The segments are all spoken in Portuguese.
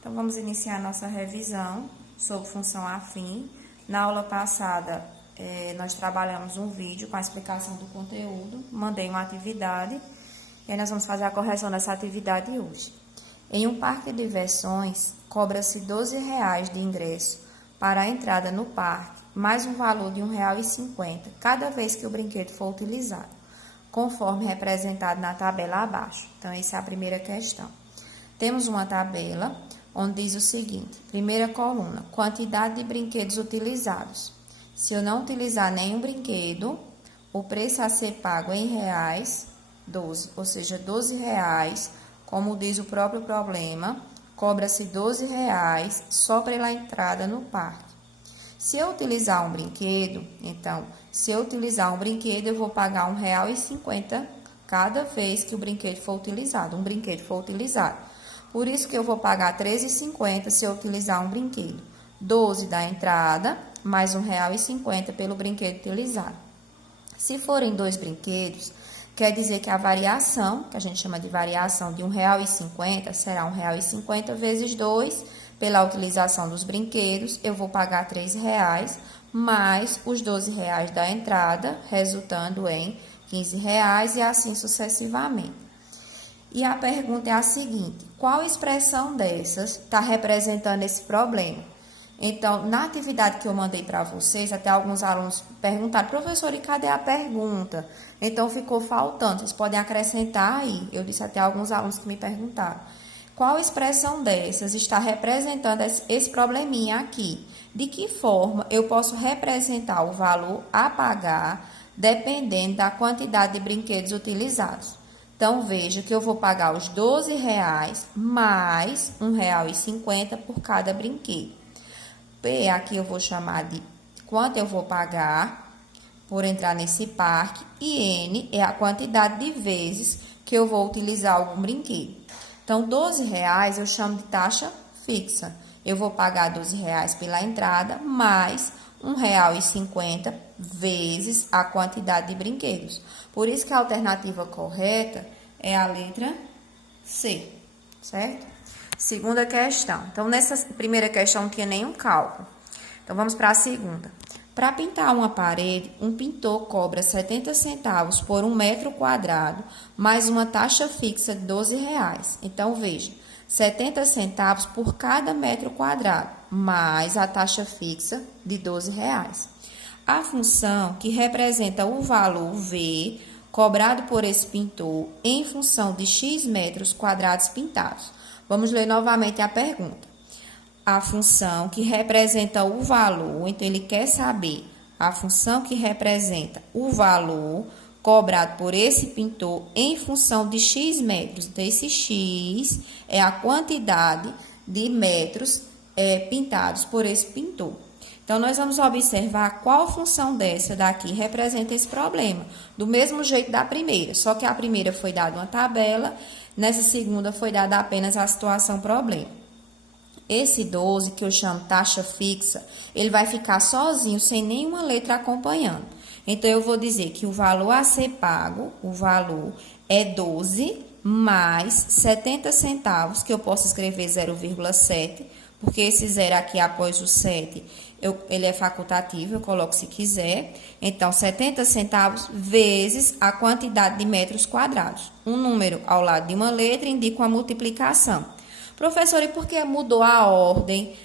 Então, vamos iniciar a nossa revisão sobre função afim. Na aula passada, nós trabalhamos um vídeo com a explicação do conteúdo, mandei uma atividade, e aí nós vamos fazer a correção dessa atividade hoje. Em um parque de diversões, cobra-se R$ 12,00 de ingresso para a entrada no parque, mais um valor de R$ 1,50 cada vez que o brinquedo for utilizado, conforme representado na tabela abaixo. Então, essa é a primeira questão. Temos uma tabela onde diz o seguinte: primeira coluna, quantidade de brinquedos utilizados. Se eu não utilizar nenhum brinquedo, o preço a ser pago em reais, 12, ou seja, R$ 12,00, como diz o próprio problema, cobra-se R$ 12,00 só pela entrada no parque. Se eu utilizar um brinquedo, então, eu vou pagar R$ 1,50 cada vez que o brinquedo for utilizado, Por isso que eu vou pagar R$ 13,50 se eu utilizar um brinquedo. 12 da entrada, mais R$ 1,50 pelo brinquedo utilizado. Se forem dois brinquedos, quer dizer que a variação, que a gente chama de variação de R$ 1,50, será R$ 1,50 vezes 2, pela utilização dos brinquedos, eu vou pagar R$ 3,00, mais os R$ 12,00 da entrada, resultando em R$ 15,00 e assim sucessivamente. E a pergunta é a seguinte: qual expressão dessas está representando esse problema? Então, na atividade que eu mandei para vocês, até alguns alunos perguntaram: professor, e cadê a pergunta? Então, ficou faltando, vocês podem acrescentar aí. Eu disse até alguns alunos que me perguntaram. Qual expressão dessas está representando esse probleminha aqui? De que forma eu posso representar o valor a pagar dependendo da quantidade de brinquedos utilizados? Então, veja que eu vou pagar os R$ 12,00 mais R$ 1,50 por cada brinquedo. P aqui eu vou chamar de quanto eu vou pagar por entrar nesse parque. E N é a quantidade de vezes que eu vou utilizar algum brinquedo. Então, R$ 12,00 eu chamo de taxa fixa. Eu vou pagar R$ 12,00 pela entrada mais R$ 1,50 vezes a quantidade de brinquedos. Por isso que a alternativa correta é a letra C, certo? Segunda questão. Então, nessa primeira questão não tinha nenhum cálculo. Então, vamos para a segunda. Para pintar uma parede, um pintor cobra 70 centavos por 1 metro quadrado, mais uma taxa fixa de R$ 12,00. Então, veja, 70 centavos por cada metro quadrado, mais a taxa fixa de R$ 12,00. A função que representa o valor V, cobrado por esse pintor, em função de X metros quadrados pintados. Vamos ler novamente a pergunta. A função que representa o valor, então ele quer saber a função que representa o valor cobrado por esse pintor em função de X metros. Então, esse X é a quantidade de metros pintados por esse pintor. Então, nós vamos observar qual função dessa daqui representa esse problema. Do mesmo jeito da primeira, só que a primeira foi dada uma tabela, nessa segunda foi dada apenas a situação problema. Esse 12, que eu chamo taxa fixa, ele vai ficar sozinho, sem nenhuma letra acompanhando. Então, eu vou dizer que o valor a ser pago, o valor é 12 mais 70 centavos, que eu posso escrever 0,7, porque esse 0 aqui após o 7, ele é facultativo, eu coloco se quiser. Então, 70 centavos vezes a quantidade de metros quadrados. Um número ao lado de uma letra indica uma multiplicação. Professor, e por que mudou a ordem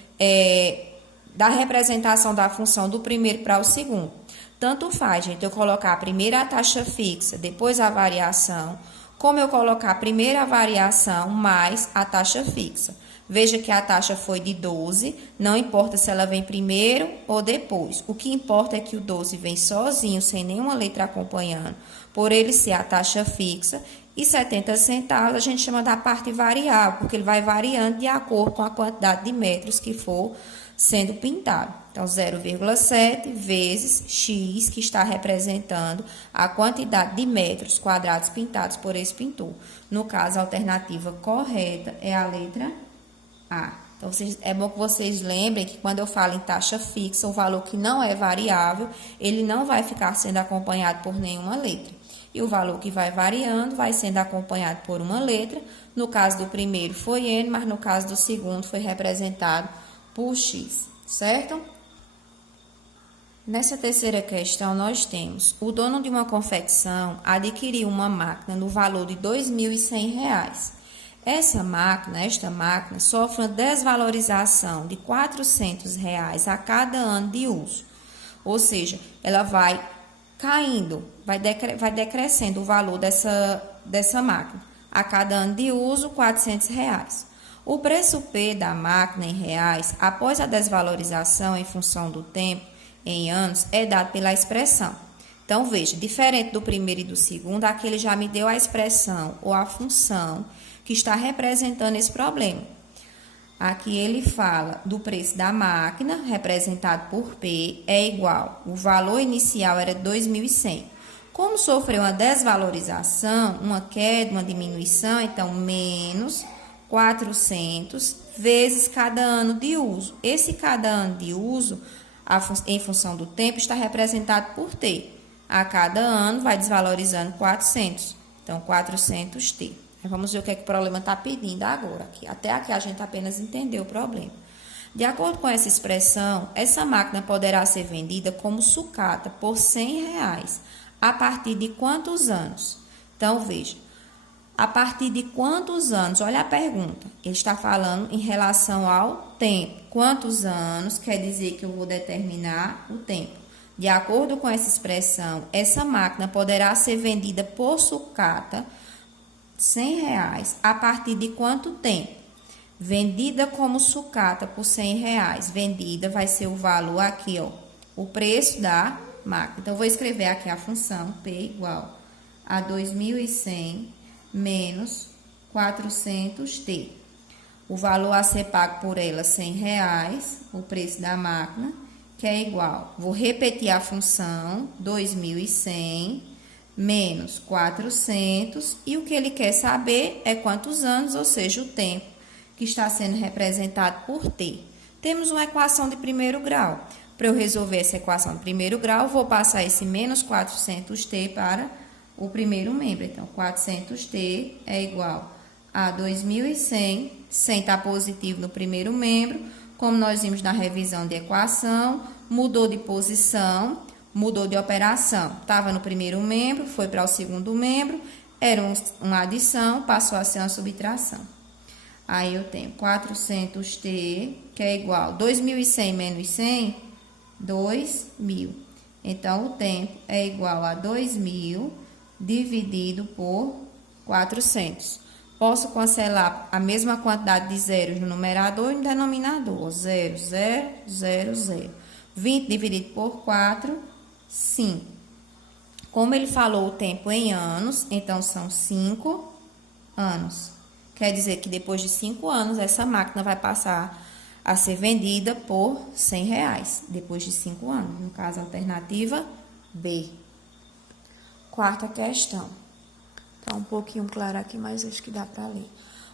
da representação da função do primeiro para o segundo? Tanto faz, gente, eu colocar primeiro a taxa fixa, depois a variação, como eu colocar primeiro a variação mais a taxa fixa. Veja que a taxa foi de 12, não importa se ela vem primeiro ou depois. O que importa é que o 12 vem sozinho, sem nenhuma letra acompanhando, por ele ser a taxa fixa. E 70 centavos a gente chama da parte variável, porque ele vai variando de acordo com a quantidade de metros que for sendo pintado. Então, 0,7 vezes X, que está representando a quantidade de metros quadrados pintados por esse pintor. No caso, a alternativa correta é a letra A. Então, é bom que vocês lembrem que quando eu falo em taxa fixa, o valor que não é variável, ele não vai ficar sendo acompanhado por nenhuma letra. e o valor que vai variando vai sendo acompanhado por uma letra. No caso do primeiro foi N, mas no caso do segundo foi representado por X, certo? Nessa terceira questão, nós temos: o dono de uma confecção adquiriu uma máquina no valor de R$ 2.100. Esta máquina sofre uma desvalorização de R$ 400 a cada ano de uso. Ou seja, ela vai caindo, vai decrescendo o valor dessa máquina. A cada ano de uso, R$ 400. O preço P da máquina em reais, após a desvalorização em função do tempo, em anos, é dado pela expressão. Então, veja, diferente do primeiro e do segundo, aqui ele já me deu a expressão ou a função que está representando esse problema. Aqui ele fala do preço da máquina, representado por P, é igual. O valor inicial era 2.100. Como sofreu uma desvalorização, uma queda, uma diminuição, então, menos 400 vezes cada ano de uso. Esse cada ano de uso, em função do tempo, está representado por T. A cada ano vai desvalorizando 400. Então, 400T. Vamos ver o que é que o problema está pedindo agora. Até aqui a gente apenas entendeu o problema. De acordo com essa expressão, essa máquina poderá ser vendida como sucata por R$ 100 a partir de quantos anos? Então, veja. A partir de quantos anos? Olha a pergunta. Ele está falando em relação ao tempo. Quantos anos quer dizer que eu vou determinar o tempo? De acordo com essa expressão, essa máquina poderá ser vendida por sucata R$ 100 a partir de quanto tempo? Vendida como sucata por R$ 100. Vendida vai ser o valor aqui, ó, o preço da máquina. Então, eu vou escrever aqui a função P igual a 2.100 menos 400T. O valor a ser pago por ela, R$ 100, o preço da máquina, que é igual. Vou repetir a função, 2.100 menos 400, e o que ele quer saber é quantos anos, ou seja, o tempo, que está sendo representado por T. Temos uma equação de primeiro grau. Para eu resolver essa equação de primeiro grau, vou passar esse menos 400T para o primeiro membro. Então, 400T é igual a 2.100, 100 está positivo no primeiro membro. Como nós vimos na revisão de equação, mudou de posição, mudou de operação. Estava no primeiro membro, foi para o segundo membro, era uma adição, passou a ser uma subtração. Aí eu tenho 400T, que é igual a 2.100 menos 100, 2.000. Então, o tempo é igual a 2.000 dividido por 400. Posso cancelar a mesma quantidade de zeros no numerador e no denominador. 0, 0, 0, 0. 20 dividido por 4, 5. Como ele falou o tempo em anos, então são 5 anos. Quer dizer que depois de 5 anos, essa máquina vai passar a ser vendida por R$ 100. Depois de 5 anos. No caso, alternativa B. Quarta questão. Está um pouquinho claro aqui, mas acho que dá para ler.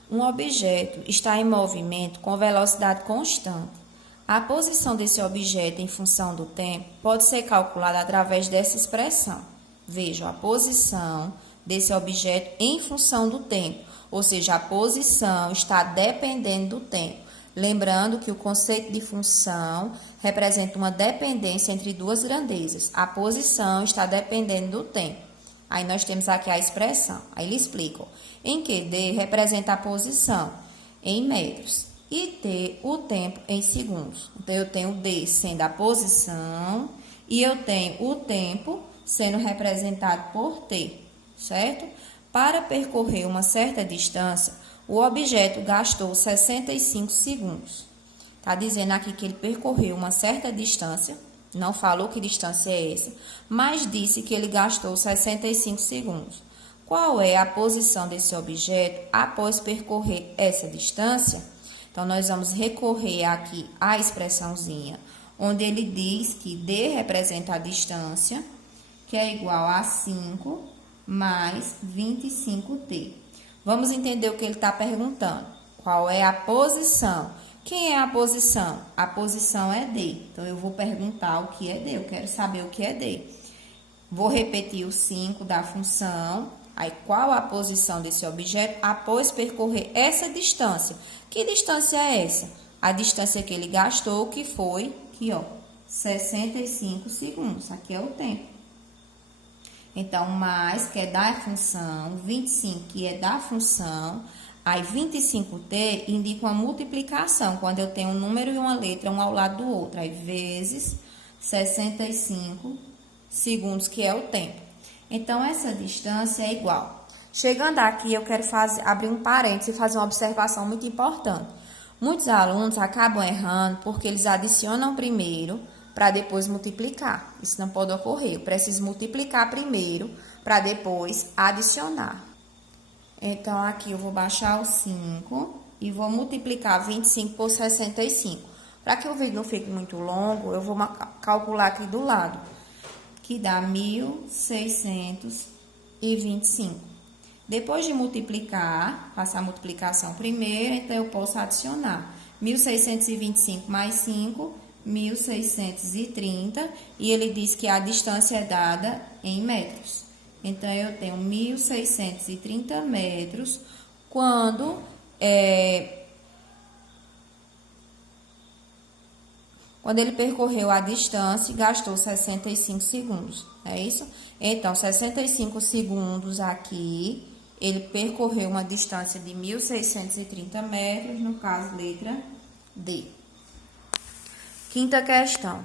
Um objeto está em movimento com velocidade constante. A posição desse objeto em função do tempo pode ser calculada através dessa expressão. Vejam, a posição desse objeto em função do tempo, ou seja, a posição está dependendo do tempo. Lembrando que o conceito de função representa uma dependência entre duas grandezas. A posição está dependendo do tempo. Aí nós temos aqui a expressão. Aí ele explica, em que D representa a posição em metros e T o tempo em segundos. Então, eu tenho D sendo a posição e eu tenho o tempo sendo representado por T, certo? Para percorrer uma certa distância, o objeto gastou 65 segundos. Está dizendo aqui que ele percorreu uma certa distância. Não falou que distância é essa, mas disse que ele gastou 65 segundos. Qual é a posição desse objeto após percorrer essa distância? Então, nós vamos recorrer aqui à expressãozinha, onde ele diz que D representa a distância, que é igual a 5 mais 25T. Vamos entender o que ele está perguntando. Qual é a posição? Quem é a posição? A posição é D. Então, eu vou perguntar o que é D. Eu quero saber o que é D. Vou repetir o 5 da função. Aí, qual a posição desse objeto após percorrer essa distância? Que distância é essa? A distância que ele gastou, que foi, aqui, ó, 65 segundos. Aqui é o tempo. Então, mais, que é da função, 25, que é da função. Aí, 25t indica uma multiplicação, quando eu tenho um número e uma letra, um ao lado do outro. Aí, vezes 65 segundos, que é o tempo. Então, essa distância é igual. Chegando aqui, eu quero abrir um parênteses e fazer uma observação muito importante. Muitos alunos acabam errando porque eles adicionam primeiro para depois multiplicar. Isso não pode ocorrer. Eu preciso multiplicar primeiro para depois adicionar. Então, aqui eu vou baixar o 5 e vou multiplicar 25 por 65. Para que o vídeo não fique muito longo, eu vou calcular aqui do lado, que dá 1.625. Depois de multiplicar, passar a multiplicação primeiro, então eu posso adicionar 1.625 mais 5, 1.630, e ele diz que a distância é dada em metros. Então, eu tenho 1.630 metros quando ele percorreu a distância e gastou 65 segundos, é isso? Então, 65 segundos aqui, ele percorreu uma distância de 1.630 metros, no caso, letra D. Quinta questão.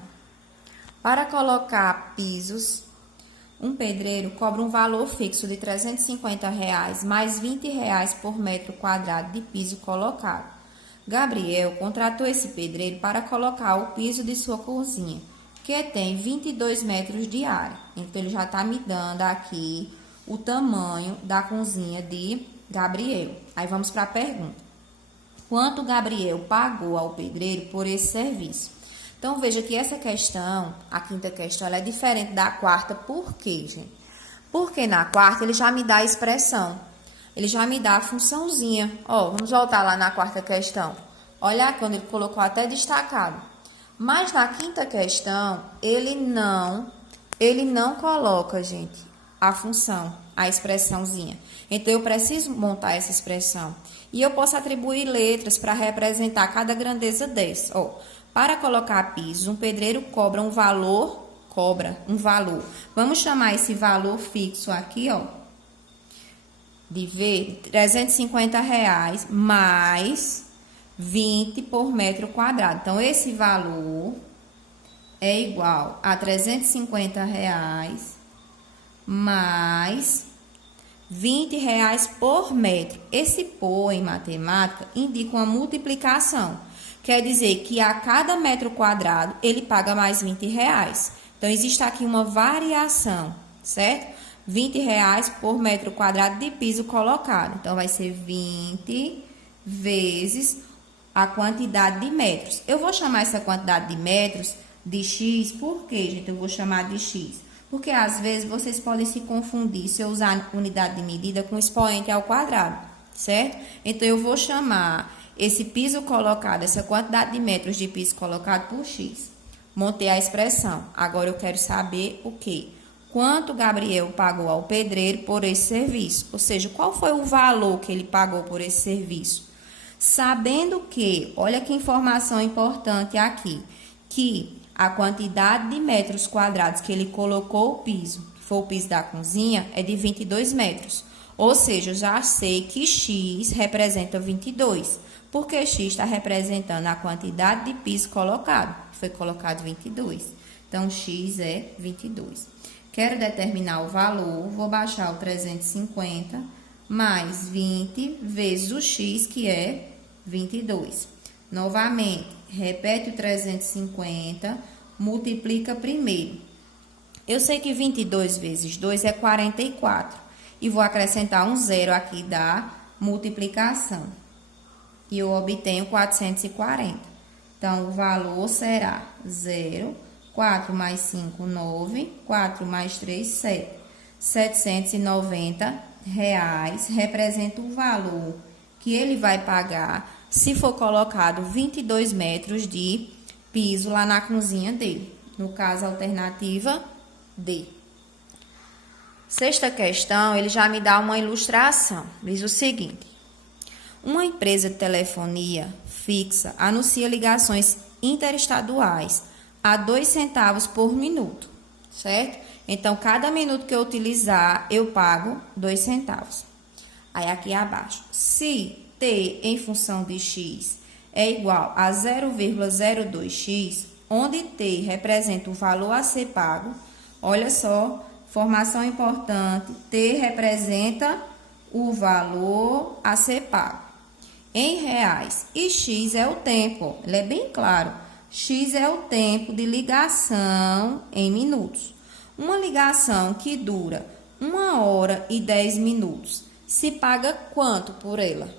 Para colocar pisos, um pedreiro cobra um valor fixo de R$ 350 mais R$ 20 por metro quadrado de piso colocado. Gabriel contratou esse pedreiro para colocar o piso de sua cozinha, que tem 22 metros de área. Então, ele já está me dando aqui o tamanho da cozinha de Gabriel. Aí, vamos para a pergunta. Quanto Gabriel pagou ao pedreiro por esse serviço? Então, veja que essa questão, a quinta questão, ela é diferente da quarta. Por quê, gente? Porque na quarta ele já me dá a expressão. Ele já me dá a funçãozinha. Ó, vamos voltar lá na quarta questão. Olha quando ele colocou até destacado. Mas na quinta questão, ele não coloca, gente, a função, a expressãozinha. Então, eu preciso montar essa expressão. E eu posso atribuir letras para representar cada grandeza dessa. Ó, para colocar piso, um pedreiro cobra um valor. Vamos chamar esse valor fixo aqui, ó, de R$ 350 mais 20 por metro quadrado. Então, esse valor é igual a R$ 350 mais R$ 20 por metro. Esse por em matemática indica uma multiplicação. Quer dizer que a cada metro quadrado ele paga mais R$ 20. Então, existe aqui uma variação, certo? R$ 20 por metro quadrado de piso colocado. Então, vai ser 20 vezes a quantidade de metros. Eu vou chamar essa quantidade de metros de X, por quê, gente? Eu vou chamar de X. Porque, às vezes, vocês podem se confundir se eu usar unidade de medida com expoente ao quadrado, certo? Então, eu vou chamar esse piso colocado, essa quantidade de metros de piso colocado por X. Montei a expressão. Agora, eu quero saber o quê? Quanto Gabriel pagou ao pedreiro por esse serviço? Ou seja, qual foi o valor que ele pagou por esse serviço? Sabendo que, olha que informação importante aqui, que a quantidade de metros quadrados que ele colocou o piso, que foi o piso da cozinha, é de 22 metros. Ou seja, eu já sei que X representa 22. Porque X está representando a quantidade de piso colocado. Foi colocado 22. Então, X é 22. Quero determinar o valor. Vou baixar o 350 mais 20 vezes o X, que é 22. Novamente, repete o 350, multiplica primeiro. Eu sei que 22 vezes 2 é 44. E vou acrescentar um zero aqui da multiplicação. E eu obtenho 440. Então, o valor será 0, 4 mais 5, 9, 4 mais 3, 7. R$ 790 representa o valor que ele vai pagar se for colocado 22 metros de piso lá na cozinha dele. No caso, a alternativa D. Sexta questão, ele já me dá uma ilustração. Diz o seguinte: uma empresa de telefonia fixa anuncia ligações interestaduais a 2 centavos por minuto, certo? Então, cada minuto que eu utilizar, eu pago 2 centavos. Aí, aqui abaixo, se T em função de X é igual a 0,02x, onde T representa o valor a ser pago, olha só, informação importante, T representa o valor a ser pago em reais e X é o tempo, ele é bem claro, X é o tempo de ligação em minutos. Uma ligação que dura 1 hora e 10 minutos, se paga quanto por ela?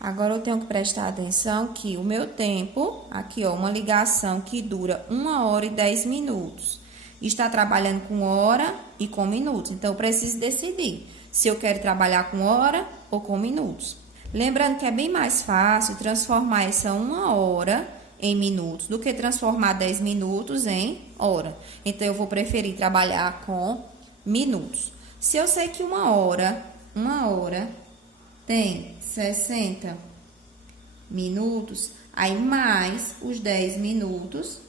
Agora eu tenho que prestar atenção que o meu tempo, aqui ó, uma ligação que dura 1 hora e 10 minutos, está trabalhando com hora e com minutos. Então, eu preciso decidir se eu quero trabalhar com hora ou com minutos. Lembrando que é bem mais fácil transformar essa 1 hora em minutos do que transformar 10 minutos em hora. Então, eu vou preferir trabalhar com minutos. Se eu sei que uma hora tem 60 minutos, aí mais os 10 minutos,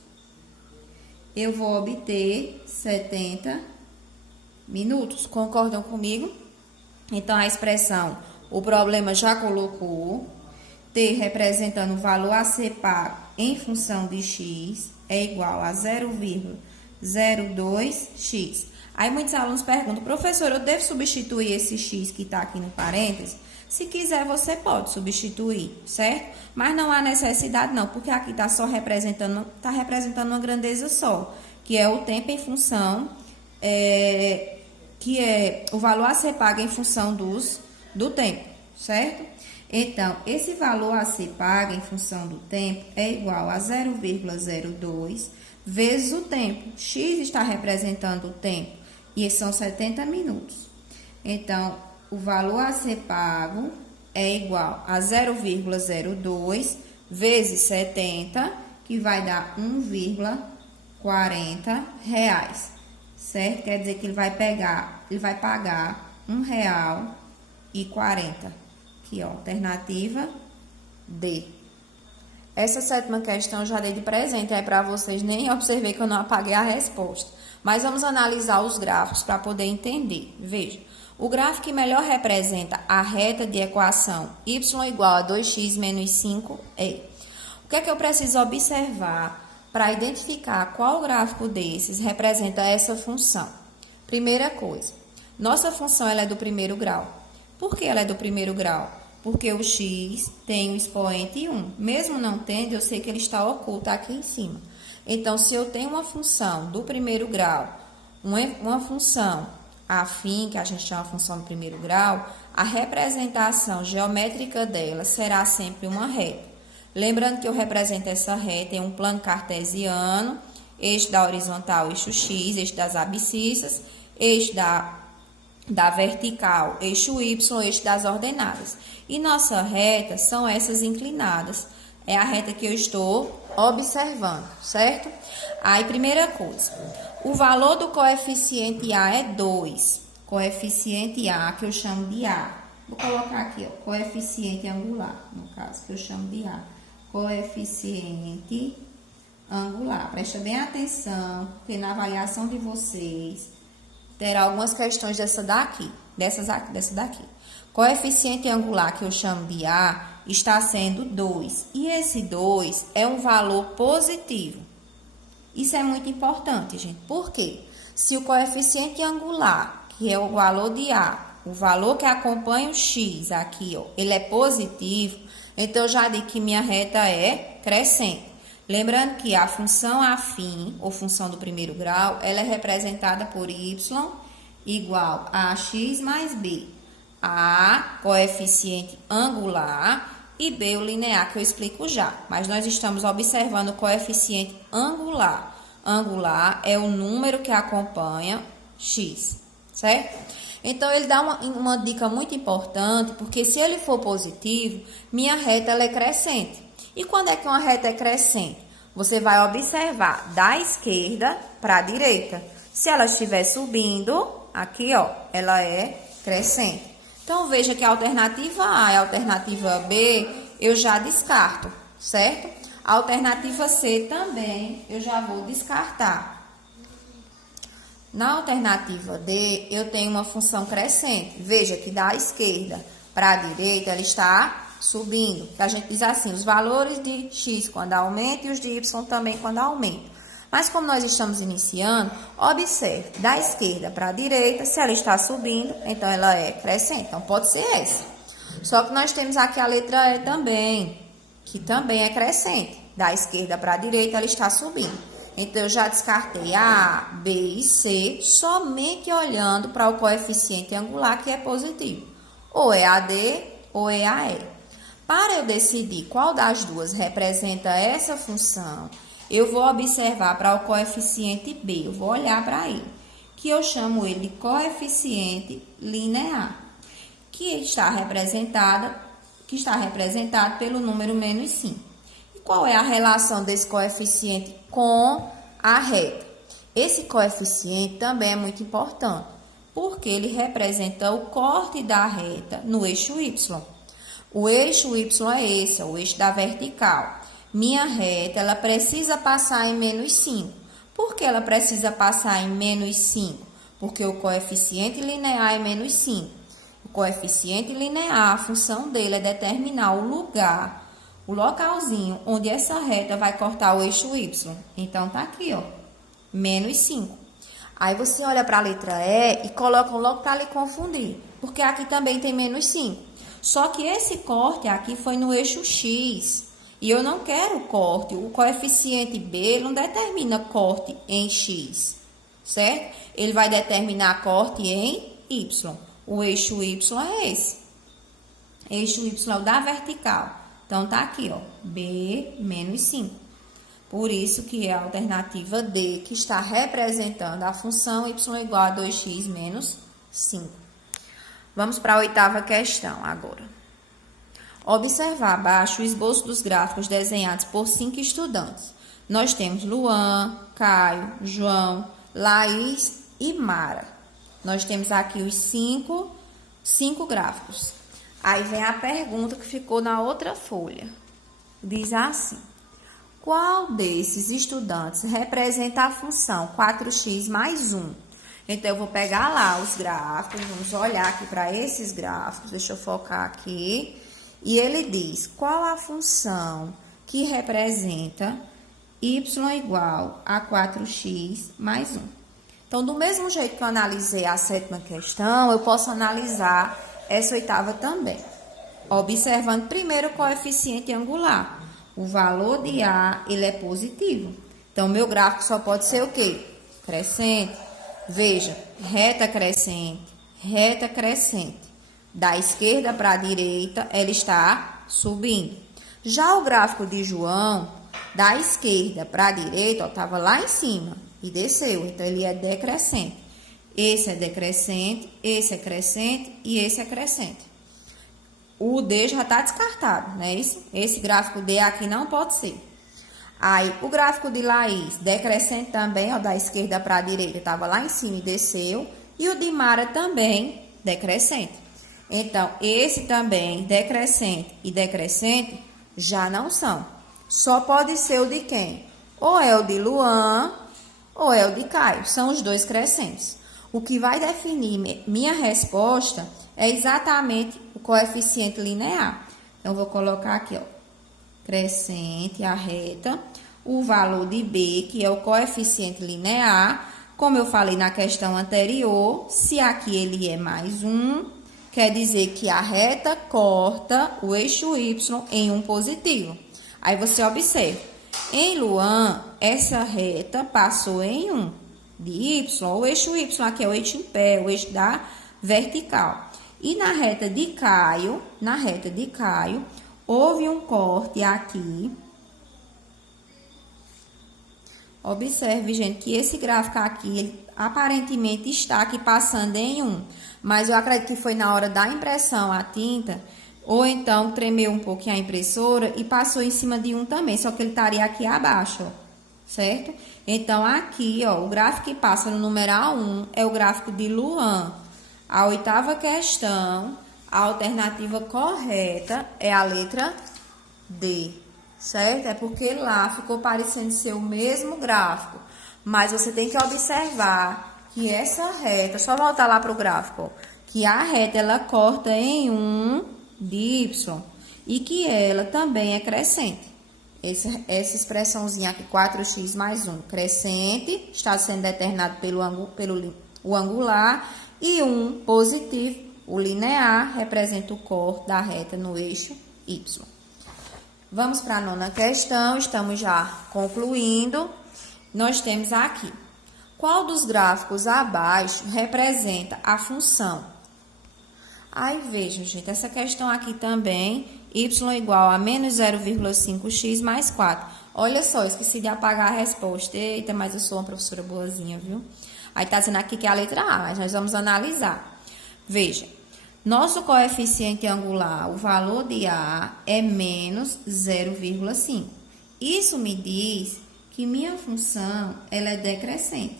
eu vou obter 70 minutos. Concordam comigo? Então, a expressão, o problema já colocou, T representando o valor a ser pago em função de X, é igual a 0,02x. Aí, muitos alunos perguntam, professor, eu devo substituir esse X que está aqui no parênteses? Se quiser, você pode substituir, certo? Mas não há necessidade não, porque aqui está só representando, uma grandeza só, que é o tempo em função, que é o valor a ser pago em função do tempo, certo? Então, esse valor a ser pago em função do tempo é igual a 0,02 vezes o tempo. X está representando o tempo e são 70 minutos. Então, o valor a ser pago é igual a 0,02 vezes 70, que vai dar 1,40 reais, certo? Quer dizer que ele vai pagar R$1,40. Aqui, ó, alternativa D. Essa sétima questão eu já dei de presente, é para vocês, nem observei que eu não apaguei a resposta. Mas vamos analisar os gráficos para poder entender. Veja. O gráfico que melhor representa a reta de equação y igual a 2x menos 5 é. O que é que eu preciso observar para identificar qual gráfico desses representa essa função? Primeira coisa, nossa função ela é do primeiro grau. Por que ela é do primeiro grau? Porque o x tem o expoente 1. Mesmo não tendo, eu sei que ele está oculto aqui em cima. Então, se eu tenho uma função do primeiro grau, uma função afim, que a gente chama de função do primeiro grau, a representação geométrica dela será sempre uma reta. Lembrando que eu represento essa reta em um plano cartesiano, eixo da horizontal, eixo X, eixo das abscissas, eixo da vertical, eixo Y, eixo das ordenadas. E nossa reta são essas inclinadas. É a reta que eu estou observando, certo? Aí, primeira coisa, o valor do coeficiente A é 2. Coeficiente A, que eu chamo de A. Vou colocar aqui, ó, coeficiente angular, no caso, que eu chamo de A. Coeficiente angular. Presta bem atenção, porque na avaliação de vocês terá algumas questões dessa daqui. Coeficiente angular, que eu chamo de A, está sendo 2. E esse 2 é um valor positivo. Isso é muito importante, gente. Por quê? Se o coeficiente angular, que é o valor de A, o valor que acompanha o X aqui, ó, ele é positivo, então eu já digo que minha reta é crescente. Lembrando que a função afim, ou função do primeiro grau, ela é representada por y igual a x mais b. A, coeficiente angular, e B, o linear, que eu explico já. Mas nós estamos observando o coeficiente angular. Angular é o número que acompanha x, certo? Então, ele dá uma dica muito importante, porque se ele for positivo, minha reta ela é crescente. E quando é que uma reta é crescente? Você vai observar da esquerda para a direita. Se ela estiver subindo, aqui, ó, ela é crescente. Então, veja que a alternativa A e a alternativa B eu já descarto, certo? A alternativa C também eu já vou descartar. Na alternativa D, eu tenho uma função crescente. Veja que da esquerda para a direita, ela está subindo. A gente diz assim, os valores de x quando aumenta e os de y também quando aumenta. Mas como nós estamos iniciando, observe, da esquerda para a direita, se ela está subindo, então ela é crescente. Então, pode ser essa. Só que nós temos aqui a letra E também, que também é crescente. Da esquerda para a direita, ela está subindo. Então, eu já descartei a A, B e C somente olhando para o coeficiente angular, que é positivo. Ou é a D ou é a E. Para eu decidir qual das duas representa essa função, eu vou observar para o coeficiente B. Eu vou olhar para ele, que eu chamo ele de coeficiente linear, que está representado pelo número menos 5. Qual é a relação desse coeficiente com a reta? Esse coeficiente também é muito importante, porque ele representa o corte da reta no eixo Y. O eixo Y é esse, é o eixo da vertical. Minha reta, ela precisa passar em menos 5. Por que ela precisa passar em menos 5? Porque o coeficiente linear é menos 5. O coeficiente linear, a função dele é determinar o lugar, o localzinho onde essa reta vai cortar o eixo Y. Então, tá aqui, ó, menos 5. Aí, você olha para a letra E e coloca logo para lhe confundir, porque aqui também tem menos 5. Só que esse corte aqui foi no eixo X, e eu não quero corte. O coeficiente B não determina corte em X, certo? Ele vai determinar corte em Y. O eixo Y é esse. Eixo Y é o da vertical. Então, tá aqui, ó, B menos 5. Por isso que é a alternativa D, que está representando a função y igual a 2x menos 5. Vamos para a 8ª questão agora. Observar abaixo o esboço dos gráficos desenhados por 5 estudantes. Nós temos Luan, Caio, João, Laís e Mara. Nós temos aqui os 5 gráficos. Aí vem a pergunta que ficou na outra folha. Diz assim: qual desses estudantes representa a função 4x mais 1? Então, eu vou pegar lá os gráficos, vamos olhar aqui para esses gráficos, deixa eu focar aqui. E ele diz, qual a função que representa y igual a 4x mais 1? Então, do mesmo jeito que eu analisei a 7ª questão, eu posso analisar essa 8ª também. Observando primeiro o coeficiente angular. O valor de A, ele é positivo. Então, meu gráfico só pode ser o quê? Crescente. Veja, reta crescente, reta crescente. Da esquerda para a direita, ela está subindo. Já o gráfico de João, da esquerda para a direita, estava lá em cima e desceu. Então, ele é decrescente. Esse é decrescente, esse é crescente e esse é crescente. O D já está descartado, né? Esse gráfico D aqui não pode ser. Aí, o gráfico de Laís, decrescente também, ó, da esquerda para a direita, estava lá em cima e desceu. E o de Mara também, decrescente. Então, esse também, decrescente e decrescente, já não são. Só pode ser o de quem? Ou é o de Luan, ou é o de Caio. São os dois crescentes. O que vai definir minha resposta é exatamente o coeficiente linear. Então, vou colocar aqui, ó, crescente, a reta, o valor de B, que é o coeficiente linear. Como eu falei na questão anterior, se aqui ele é mais 1, quer dizer que a reta corta o eixo Y em um positivo. Aí, você observa, em Luan, essa reta passou em 1 de Y, o eixo Y aqui é o eixo em pé, o eixo da vertical. E na reta de Caio, houve um corte aqui. Observe, gente, que esse gráfico aqui, ele aparentemente está aqui passando em 1. Mas eu acredito que foi na hora da impressão a tinta, ou então tremeu um pouquinho a impressora e passou em cima de 1 também. Só que ele estaria aqui abaixo, ó, certo? Então, aqui, ó, o gráfico que passa no numeral 1 é o gráfico de Luan. A 8ª questão, a alternativa correta é a letra D, certo? É porque lá ficou parecendo ser o mesmo gráfico, mas você tem que observar que essa reta, só voltar lá para o gráfico, ó, que a reta ela corta em 1 de Y e que ela também é crescente. Essa expressãozinha aqui, 4x mais 1, crescente, está sendo determinado o angular, e 1 positivo, o linear, representa o corte da reta no eixo Y. Vamos para a 9ª questão, estamos já concluindo. Nós temos aqui, qual dos gráficos abaixo representa a função? Aí, vejam, gente, essa questão aqui também, y igual a menos 0,5x mais 4. Olha só, esqueci de apagar a resposta. Eita, mas eu sou uma professora boazinha, viu? Aí tá dizendo aqui que é a letra A, mas nós vamos analisar. Veja, nosso coeficiente angular, o valor de A, é menos 0,5. Isso me diz que minha função ela é decrescente.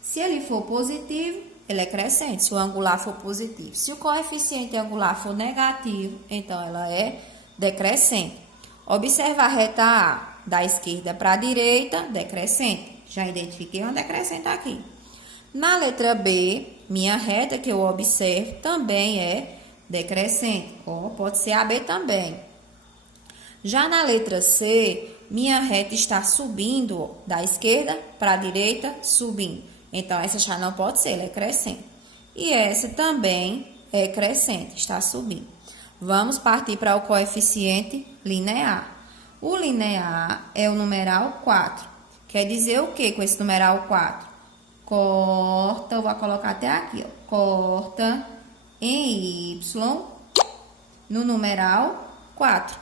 Se ele for positivo, ele é crescente, se o angular for positivo. Se o coeficiente angular for negativo, então ela é decrescente. Observa a reta A, da esquerda para a direita, decrescente. Já identifiquei uma decrescente aqui. Na letra B, minha reta que eu observo também é decrescente. Ó, pode ser AB também. Já na letra C, minha reta está subindo, ó, da esquerda para a direita, subindo. Então, essa já não pode ser, ela é crescente. E essa também é crescente, está subindo. Vamos partir para o coeficiente linear. O linear é o numeral 4. Quer dizer o que com esse numeral 4? Corta, eu vou colocar até aqui, ó. Corta em Y no numeral 4.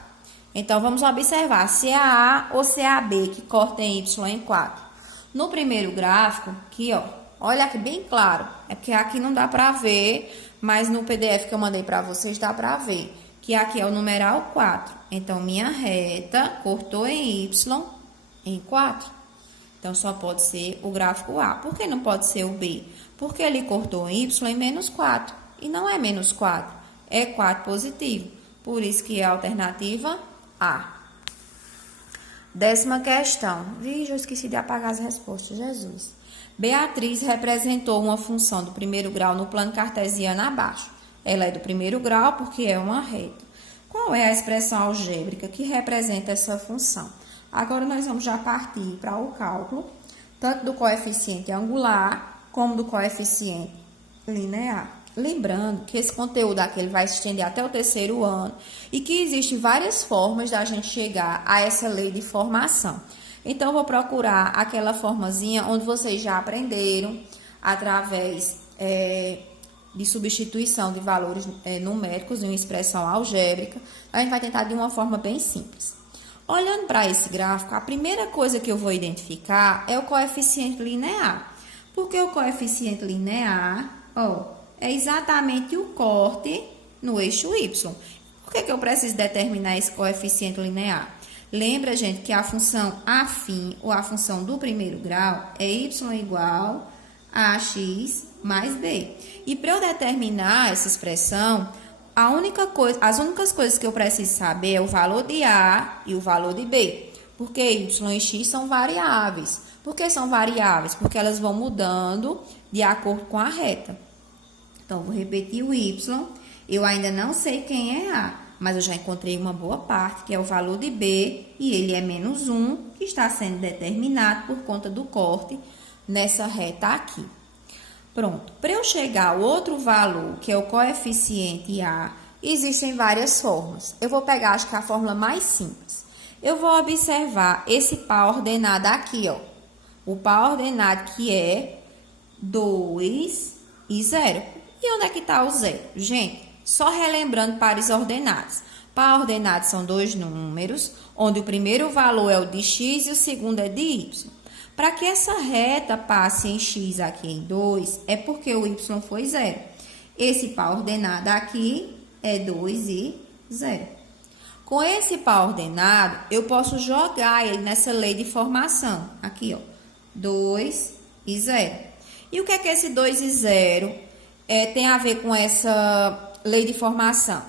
Então, vamos observar se é a A ou se é a B que corta em Y em 4. No primeiro gráfico, aqui, ó, olha aqui bem claro, é porque aqui não dá pra ver, mas no PDF que eu mandei pra vocês dá pra ver, que aqui é o numeral 4. Então, minha reta cortou em Y em 4. Então, só pode ser o gráfico A. Por que não pode ser o B? Porque ele cortou em Y em menos 4. E não é menos 4, é 4 positivo. Por isso que é a alternativa A. 10ª questão. Vixe, eu esqueci de apagar as respostas, Jesus. Beatriz representou uma função do primeiro grau no plano cartesiano abaixo. Ela é do primeiro grau porque é uma reta. Qual é a expressão algébrica que representa essa função? Agora, nós vamos já partir para o cálculo, tanto do coeficiente angular, como do coeficiente linear. Lembrando que esse conteúdo aqui ele vai se estender até o 3º ano e que existem várias formas da gente chegar a essa lei de formação. Então, eu vou procurar aquela formazinha onde vocês já aprenderam através de substituição de valores numéricos em uma expressão algébrica. A gente vai tentar de uma forma bem simples. Olhando para esse gráfico, a primeira coisa que eu vou identificar é o coeficiente linear. Porque o coeficiente linear, ó, é exatamente o corte no eixo Y. Por que eu preciso determinar esse coeficiente linear? Lembra, gente, que a função afim, ou a função do primeiro grau, é y igual a x mais b. E para eu determinar essa expressão, as únicas coisas que eu preciso saber é o valor de A e o valor de B. Porque y e x são variáveis. Por que são variáveis? Porque elas vão mudando de acordo com a reta. Então, vou repetir o y. Eu ainda não sei quem é A, mas eu já encontrei uma boa parte, que é o valor de B, e ele é menos 1, que está sendo determinado por conta do corte nessa reta aqui. Pronto. Para eu chegar ao outro valor, que é o coeficiente A, existem várias formas. Eu vou pegar, acho que a fórmula mais simples. Eu vou observar esse par ordenado aqui, ó. O par ordenado que é 2 e 0. E onde é que está o 0? Gente, só relembrando pares ordenados. Par ordenados são dois números, onde o primeiro valor é o de x e o segundo é de y. Para que essa reta passe em x aqui em 2, é porque o y foi 0. Esse par ordenado aqui é 2 e 0. Com esse par ordenado, eu posso jogar ele nessa lei de formação. Aqui, ó, 2 e 0. E o que é esse 2 e 0 tem a ver com essa lei de formação?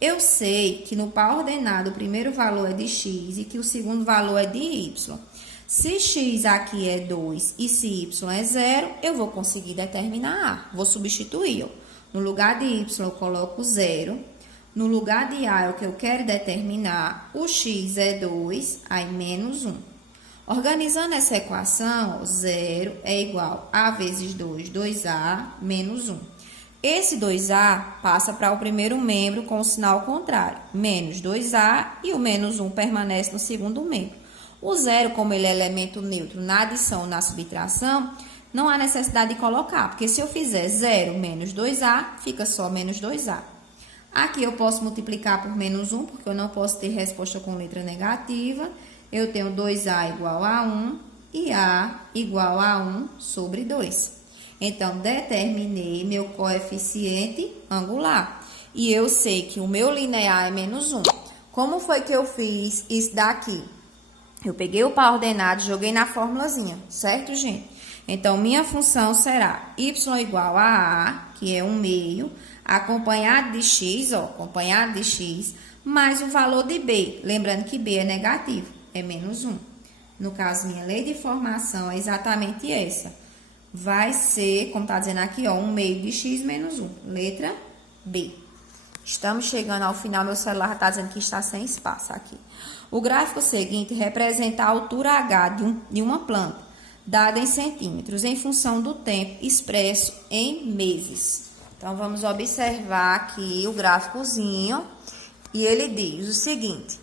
Eu sei que no par ordenado o primeiro valor é de x e que o segundo valor é de y. Se x aqui é 2 e se y é 0, eu vou conseguir determinar A. Vou substituir, ó. No lugar de y eu coloco 0. No lugar de A é o que eu quero determinar. O x é 2, aí menos 1. Organizando essa equação, ó, 0 é igual a A vezes 2, 2A, menos 1. Esse 2A passa para o primeiro membro com o sinal contrário, menos 2A, e o menos 1 permanece no segundo membro. O 0, como ele é elemento neutro na adição ou na subtração, não há necessidade de colocar, porque se eu fizer 0 menos 2A, fica só menos 2A. Aqui eu posso multiplicar por menos 1, porque eu não posso ter resposta com letra negativa. Eu tenho 2A igual a 1 e A igual a 1 sobre 2. Então, determinei meu coeficiente angular. E eu sei que o meu linear é menos 1. Como foi que eu fiz isso daqui? Eu peguei o par ordenado e joguei na formulazinha, certo, gente? Então, minha função será y igual a A, que é 1/2, acompanhado de x, ó, acompanhado de x, mais o valor de b. Lembrando que b é negativo, é menos 1. No caso, minha lei de formação é exatamente essa. Vai ser, como está dizendo aqui, ó, 1/2 de x menos 1. Letra B. Estamos chegando ao final, meu celular já está dizendo que está sem espaço aqui. O gráfico seguinte representa a altura H de uma planta, dada em centímetros, em função do tempo expresso em meses. Então, vamos observar aqui o gráficozinho e ele diz o seguinte.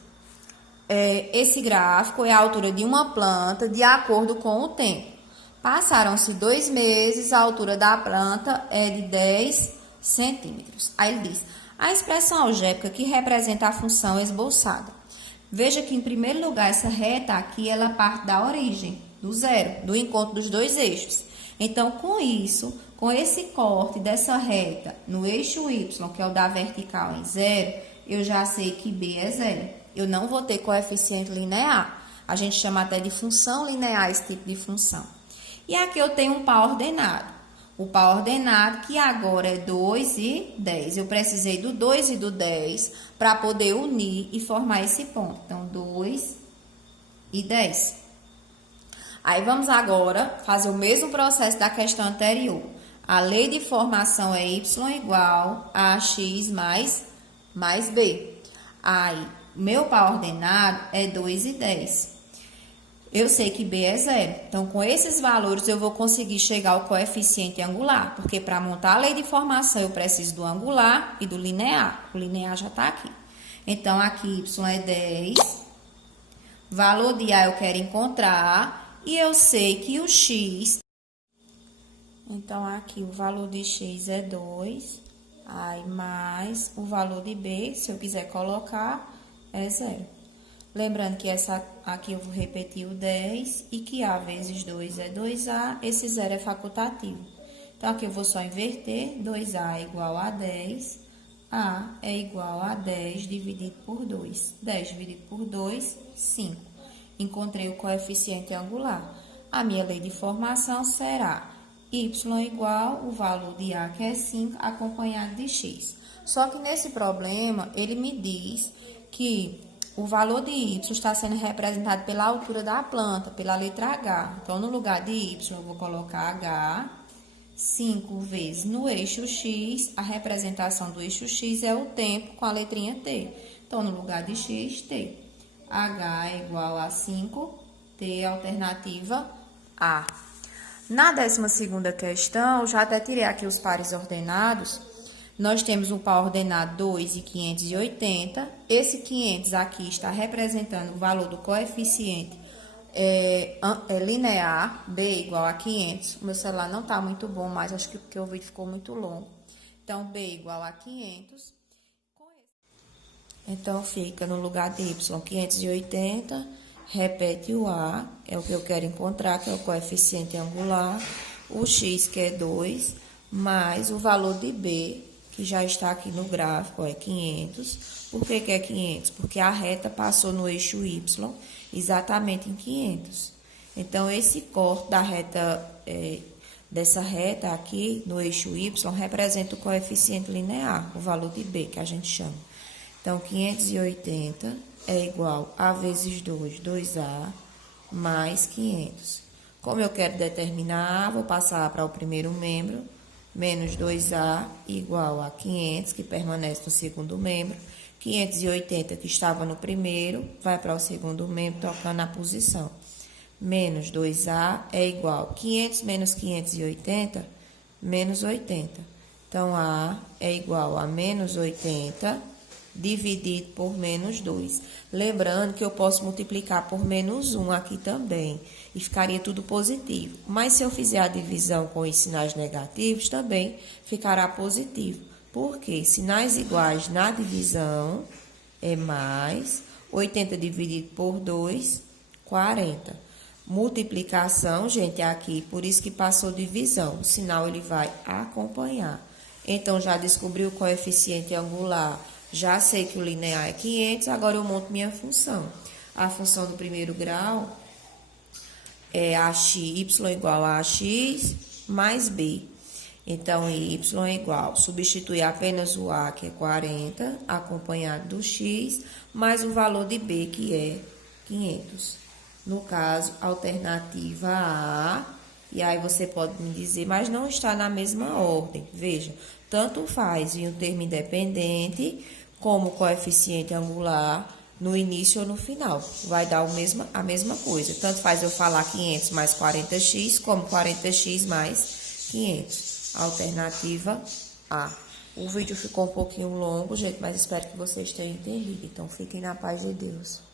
Esse gráfico é a altura de uma planta de acordo com o tempo. Passaram-se 2 meses, a altura da planta é de 10 centímetros. Aí ele diz, a expressão algébrica que representa a função esboçada. Veja que, em primeiro lugar, essa reta aqui, ela parte da origem, do zero, do encontro dos dois eixos. Então, com isso, com esse corte dessa reta no eixo Y, que é o da vertical em 0, eu já sei que B é 0. Eu não vou ter coeficiente linear. A gente chama até de função linear esse tipo de função. E aqui eu tenho um par ordenado. O par ordenado que agora é 2 e 10. Eu precisei do 2 e do 10 para poder unir e formar esse ponto. Então, 2 e 10. Aí, vamos agora fazer o mesmo processo da questão anterior. A lei de formação é y igual a x mais b. Aí, meu par ordenado é 2 e 10. Eu sei que B é 0. Então, com esses valores, eu vou conseguir chegar ao coeficiente angular. Porque para montar a lei de formação, eu preciso do angular e do linear. O linear já está aqui. Então, aqui y é 10. Valor de A eu quero encontrar. E eu sei que o x... Então, aqui o valor de x é 2. Aí, mais o valor de B, se eu quiser colocar, é 0. Lembrando que essa aqui eu vou repetir o 10 e que A vezes 2 é 2A, esse 0 é facultativo. Então, aqui eu vou só inverter, 2A é igual a 10, A é igual a 10 dividido por 2. 10 dividido por 2, 5. Encontrei o coeficiente angular. A minha lei de formação será y igual o valor de A, que é 5, acompanhado de x. Só que nesse problema, ele me diz que o valor de y está sendo representado pela altura da planta, pela letra H. Então, no lugar de y, eu vou colocar H. 5 vezes no eixo x, a representação do eixo x é o tempo com a letrinha t. Então, no lugar de x, t. H é igual a 5, t é a alternativa A. Na 12ª questão, já até tirei aqui os pares ordenados. Nós temos um par ordenado 2 e 580. Esse 500 aqui está representando o valor do coeficiente linear, B igual a 500. O meu celular não está muito bom, mas acho que porque o vídeo ficou muito longo. Então, B igual a 500. Então, fica no lugar de Y 580, repete o A, é o que eu quero encontrar, que é o coeficiente angular. O X, que é 2, mais o valor de B, que já está aqui no gráfico, é 500. Por que que é 500? Porque a reta passou no eixo Y exatamente em 500. Então, esse corte da reta, dessa reta aqui no eixo Y representa o coeficiente linear, o valor de B, que a gente chama. Então, 580 é igual a vezes 2, 2A, mais 500. Como eu quero determinar A, vou passar para o primeiro membro, menos 2A igual a 500, que permanece no segundo membro. 580, que estava no primeiro, vai para o segundo membro, tocando a posição. Menos 2A é igual a 500 menos 580, menos 80. Então, A é igual a menos 80, dividido por menos 2. Lembrando que eu posso multiplicar por menos 1 aqui também, e ficaria tudo positivo. Mas se eu fizer a divisão com os sinais negativos, também ficará positivo. Porque sinais iguais na divisão é mais 80 dividido por 2, 40. Multiplicação, gente, é aqui, por isso que passou divisão. O sinal ele vai acompanhar. Então, já descobri o coeficiente angular. Já sei que o linear é 500, agora eu monto minha função. A função do primeiro grau é y igual a x mais b. Então, y é igual, substituir apenas o a, que é 40, acompanhado do x, mais o valor de b, que é 500. No caso, alternativa A, e aí você pode me dizer, mas não está na mesma ordem. Veja, tanto faz em um termo independente, como coeficiente angular, no início ou no final. Vai dar a mesma coisa. Tanto faz eu falar 500 mais 40x, como 40x mais 500. Alternativa A. O vídeo ficou um pouquinho longo, gente, mas espero que vocês tenham entendido. Então, fiquem na paz de Deus.